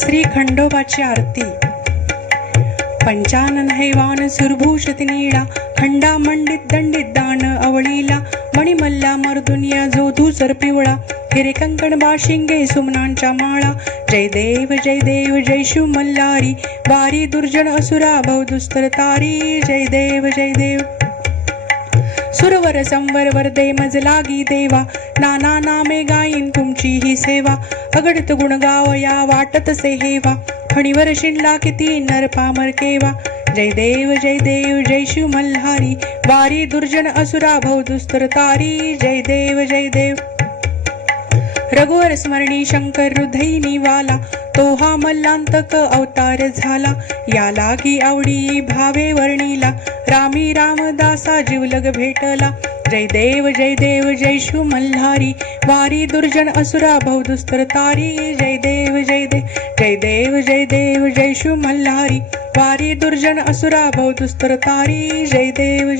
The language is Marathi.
श्री खंडोबाची आरती। पंचानन हैवान सुरभूषति नीळा, खंडा मंडित दंडित दान अवळीला, मणिमल्ला मर्दुनिया जो धूसर पिवळा, हिरे कंकण बाशिंगे सुमनांच्या माळा। जय देव जय शिव मल्हारी, वारी दुर्जन असुरा भव दुस्तर तारी। जय देव सुरवर संवर वरदे मज लागी देवा, नाना नामे गाईन तुमची ही सेवा। अगणित गुण गावया वाटत से हेवा, फणीवर शिणला किती नर पामर केवा। जय देव जय शिव मल्हारी, वारी दुर्जन असुरा भव दुस्तर तारी। जय देव रघुवर स्मरणी शंकर हृदयी वाला, तो हा मल्लांतक अवतार झाला। या लागी आवडी भावे वर्णीला, रामी रामदासा जीवलग भेटला। जय देव जय शिव मल्हारी, वारी दुर्जन असुरा भव दुस्तर तारी। जय देव जय शिव मल्हारी, वारी दुर्जन असुरा भव दुस्तर तारी। जय देव